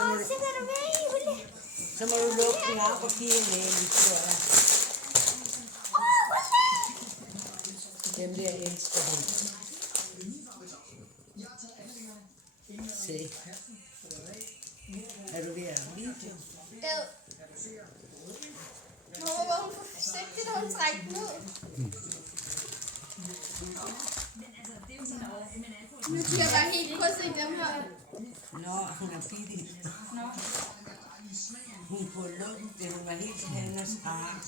Så kan du med, Julie. Så må du lukke den op og kigge med, tror jeg. Dem der elsker hun. Se. Er du ved at video? Ja. Mor, hvor hun forsigtigt, og hun trækker den ud. Nu skal jeg bare helt prøve at se dem her. Nå, hun er billig. Hun kunne lukke det, hun var helt henne og skræk.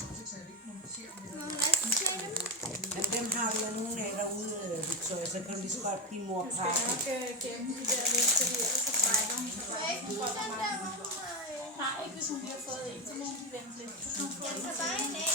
Men dem har du jo nogle af derude, Victoria, så kan du lige så godt give mor pakke. Jeg skal gemme de der lidt, fordi ellers så brækker hun. Må jeg ikke give den der, hvor hun har... Nej, ikke hvis hun lige har fået en, så må hun vente lidt. Jeg tager bare en af.